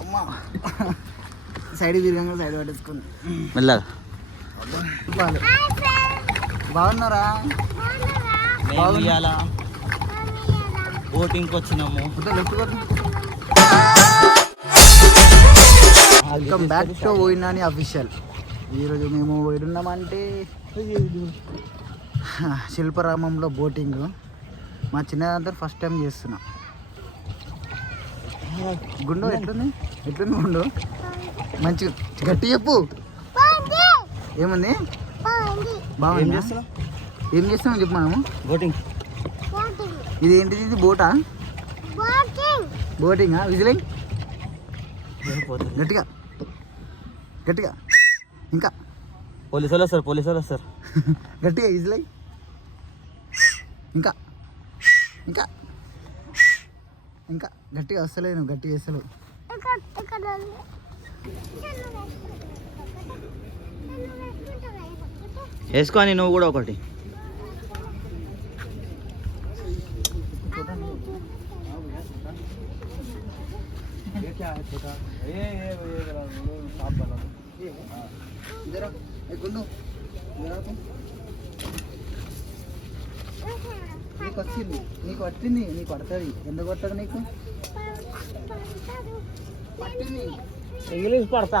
అమ్మా. సైడ్ తిరగంగా సైడ్ పట్టేసుకుంది. మెల్లగా బాగున్నారా? ఇవాళ బోటింగ్కి వచ్చినాము. వెల్కమ్ బ్యాక్ టు పోయినాని అఫీషియల్. ఈరోజు మేము ఎడున్నామంటే శిల్పరామంలో బోటింగ్. మా చిన్నదంతా ఫస్ట్ టైం చేస్తున్నాం. గుండు ఎట్లుంది? ఎట్లుంది గుండు? మంచి గట్టి చెప్పు. ఏముంది? ఏం బాగుంది ఏం చేస్తున్నాం చెప్పు మనము. బోటింగ్. ఇది ఏంటిది? ఇది బోటా? బోటింగా? విజిలింగ్? గట్టిగా. గట్టిగా. ఇంకా? పోలీసు వాళ్ళు వస్తారు పోలీసు వాళ్ళు వస్తారు. గట్టిగా విజిలింగ్? ఇంకా? ఇంకా? ఇంకా? గట్టిగా వస్తలేదు నువ్వు గట్టిగా వేస్తలేవు వేసుకొని నువ్వు కూడా ఒకటి. తూ. నీకు వచ్చింది నీకు పట్టింది నీకు పడుతుంది ఎందుకు పట్టదు నీకు పట్టింది ఇంగ్లీష్ పడతా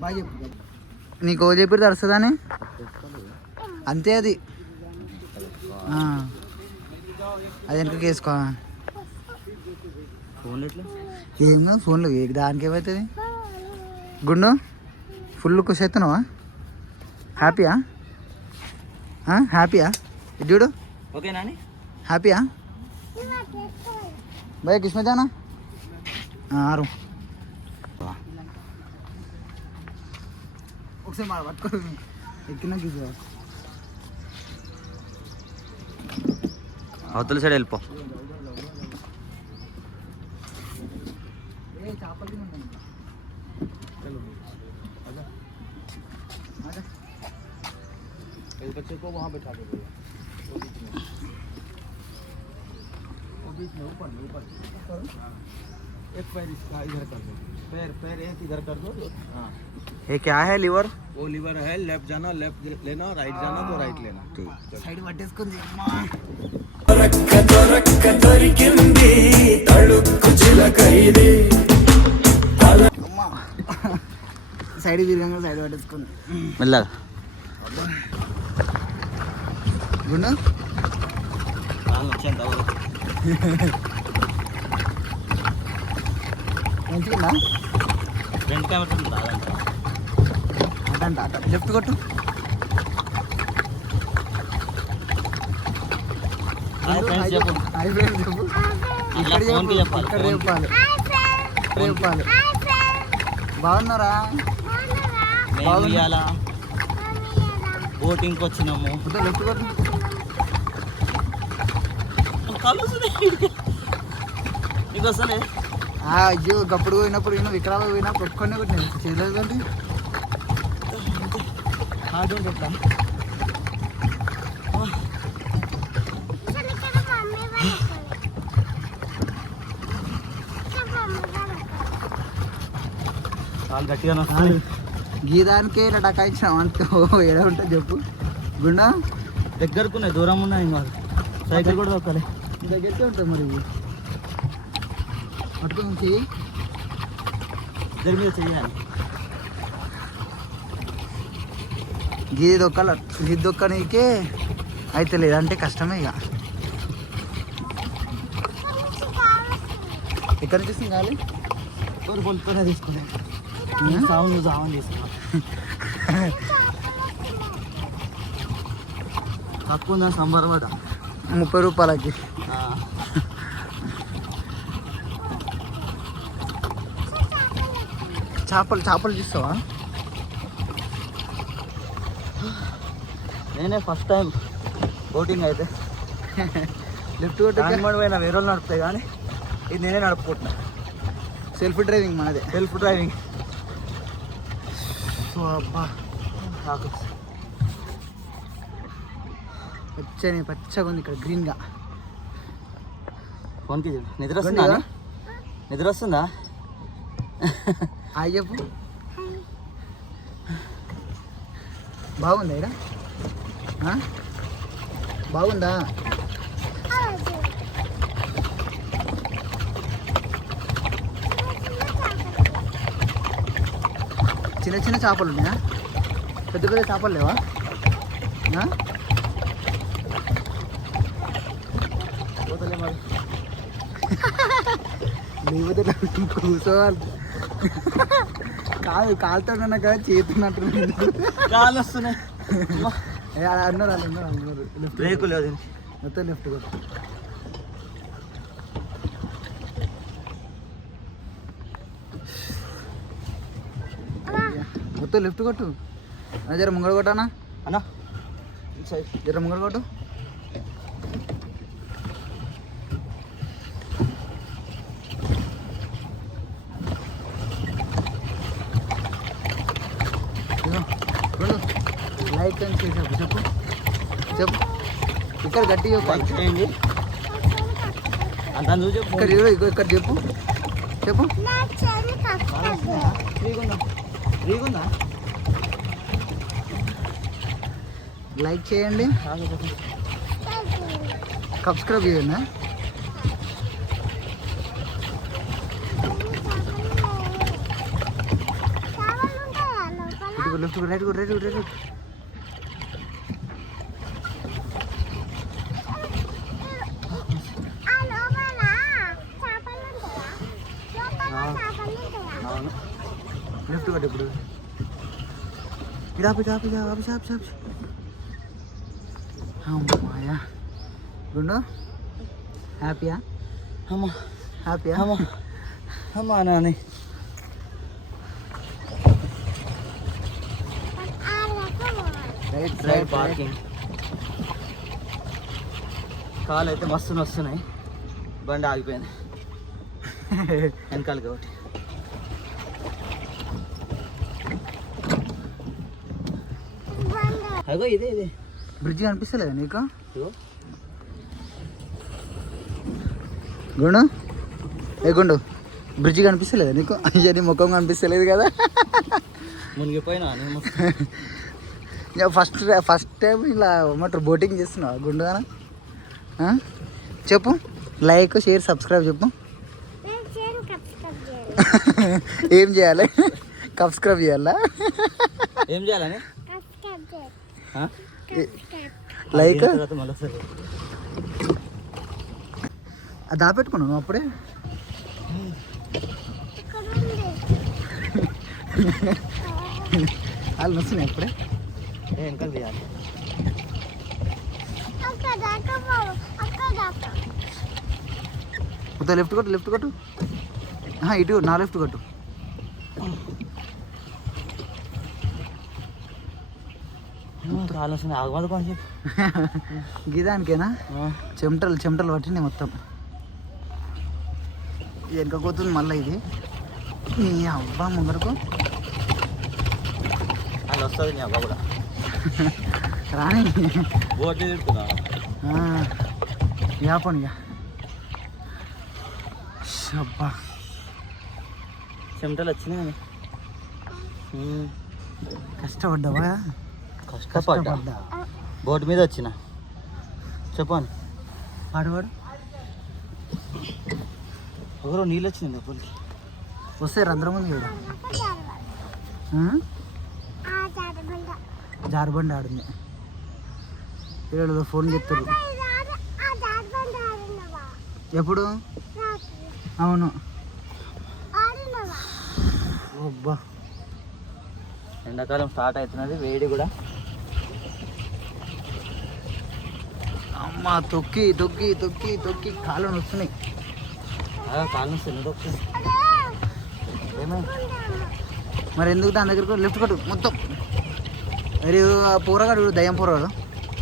బాగా చెప్పు. నీకు ఓ చెప్పి తరుస్తుందని అంతే అది. ఆ. అది వెనకకి వేసుకో ఫోన్ ఎట్లా? ఏం కాదు ఫోన్లో. ఏ దానికి ఏమవుతుంది గుండు ఫుల్ ఖుషి అవుతున్నావా హ్యాపీయా? ఆ? హ్యాపీయా? చూడు. ఓకే నాని. హ్యాపీయా? భయ కిస్మత్ జానా ఆరు ఒకసారి మా పట్టుకో ఎక్కినా గిజు అవతల సైడ్ వెళ్ళిపో बच्चे को वहाँ बैठा दो बीच में ऊपर में ऊपर एक पैर इसका इधर कर दो पैर पैर एक इधर कर दो हाँ ये क्या है लीवर वो लीवर है लेफ्ट जाना लेफ्ट लेना राइट जाना तो राइट लेना సైడ్ పట్టేసుకుంది అమ్మా. అమ్మా సైడ్ తిరగంగా సైడ్ పట్టేసుకుంది మెల్లగా గుండు వచ్చేంత మంచిగా ఫ్రంట్ కెమెరా ఉంది రాదంట అట లెఫ్ట్ కొట్టు. ఇక్కడ చెప్పాలి. ఇక్కడ. చెప్పాలి. బాగున్నారా. ఇవాళ బోటింగ్కి వచ్చినాము. లెఫ్ట్ కొట్టు. నీకు అయ్యో గప్పుడు పోయినప్పుడు విన్నా విక్రాల పోయినప్పుడు ఒక్కనే కొట్టిన. చేయలేదు ఎట్లా చాలా గట్టిగా వస్తుంది గీదానికే ఇలా డకాయించాం అంతే ఎడ ఉంటుంది చెప్పు. గుండా? దగ్గరకున్నాయి దూరం ఉన్నాయి ఇంకా. సైకిల్ కూడా దొక్కలే దగ్గరికి ఉంటుంది మరి. పట్టుకుని ఇద్దరి మీద చెయ్యాలి. గీది దొక్కల గీది దొక్కనీకే అయితే లేదంటే కష్టమే ఇక. ఎక్కడి నుంచి తోడు పొలితోనే తీసుకునే సావును సావని తీసుకున్నా తక్కువ ఉందా? సంబరపడ ముప్పై రూపాయలకి. చేపలు చేపలు చూస్తావా నేనే ఫస్ట్ టైం బోటింగ్ అయితే. లెఫ్ట్ కొట్టు పోయిన వేరే వాళ్ళు నడుపుతాయి కానీ ఇది నేనే నడుపుకుంటున్నా. సెల్ఫ్ డ్రైవింగ్ మనదే సెల్ఫ్ డ్రైవింగ్ సో అబ్బా. పచ్చని పచ్చగా ఉంది ఇక్కడ గ్రీన్గా ఫోన్కి. నిద్ర వస్తుందా? నిద్ర వస్తుందా? హాయ్ చెప్పు. బాగుందా ఇక్కడ? బాగుందా? చిన్న చిన్న చేపలు ఉన్నాయా? పెద్ద పెద్ద చేపలు లేవా? ఆ? పోతలే మరి. లేకపోతే కూర్చోవాలి. కాదు కాలుతో కదా చేతున్నట్టు కాలు వస్తున్నాయి. అన్నారు వాళ్ళు అన్నారు అన్నారు. లెఫ్ట్ బ్రేకు లేదు. మొత్తం లెఫ్ట్ మొత్తం లెఫ్ట్ కొట్టు. జర ముంగడ కొట్టానా అన్నా. జర ముంగడ కొట్టు ఇదిగో, కొడు. లైక్ అని చేసి చెప్పు చెప్పు. చెప్పు. ఇక్కడ గట్టి చెప్పు. లైక్ చేయండి అంత నువ్వు చెప్పు. ఇక్కడ ఇక్కడ చెప్పు. చెప్పు. ఫ్రీగా ఉందా ఫ్రీగా ఉందా లైక్ చేయండి. సబ్స్క్రైబ్ చేయండి. ఇటు left right right right right అవును లెఫ్ట్ కట్ ఇప్పుడు ఇది ఆపి ఆపి ఆపి ఆపి ఆపి. అమ్మాయా గుండు. హ్యాపీయా? అమ్మా. హ్యాపీయా? అమ్మా. అమ్మా నాని. Right right parking. కాలు అయితే మస్తు వస్తున్నాయి బండి ఆగిపోయింది. వెనకాలకి ఒకటి. అగో ఇదే ఇదే. బ్రిడ్జ్ కనిపిస్తలేదా నీకు? గుండు? ఏ గుండు? బ్రిడ్జ్ కనిపిస్తలేదా నీకు? అయ్యా నీ ముఖం కనిపిస్తలేదు కదా. మునిగిపోయినా. ఫస్ట్ ఫస్ట్ టైం ఇలా ఏమంటారు బోటింగ్ చేస్తున్నావు గుండుగానా ఆ? చెప్పు. లైక్ షేర్ సబ్స్క్రైబ్ చెప్పు. ఏం చేయాలి? సబ్స్క్రైబ్ చేయాలా? ఏం చేయాలని? లైక్? అది దాపెట్టుకున్నావు నువ్వు అప్పుడే? వాళ్ళు వస్తున్నాయి అప్పుడే? తీయాలి. మొత్తం లెఫ్ట్ కొట్టు లెఫ్ట్ కొట్టు. ఇటు నా లెఫ్ట్ కొట్టు. కొంచెం గీదానికేనా? చెమటలు చెమటలు పట్టినాయి మొత్తం. వెనక పోతుంది మళ్ళీ ఇది. నీ అవ్వ ముందరకు. అది వస్తుంది నీ అబ్బా కూడా. రాని. బోట్ తిడుతున్నా యాపని అబ్బా. చెమటలు వచ్చినాయి. కష్టపడ్డావా? కష్టపడ్డా. బోట్ మీద వచ్చిన. చెప్పండి పాడు పాడు ఒకరు నీళ్ళు వచ్చింది లోపలికి వస్తే రంధ్రం ఉంది కదా జారుబండి ఆడింది. పిల్లలు ఫోన్ చెప్తారు ఎప్పుడు? అవును. అబ్బా. ఎండాకాలం స్టార్ట్ అవుతున్నది వేడి కూడా. అమ్మ తొక్కి తొక్కి తొక్కి తొక్కి. కాళ్ళు వస్తున్నాయి. కాలం చిన్నది ఒకసారి ఏమైంది మరి ఎందుకు దాని దగ్గరకు? లెఫ్ట్ కొట్టు మొత్తం. మరి పోరగాడు దయ్యం పోరగాడు?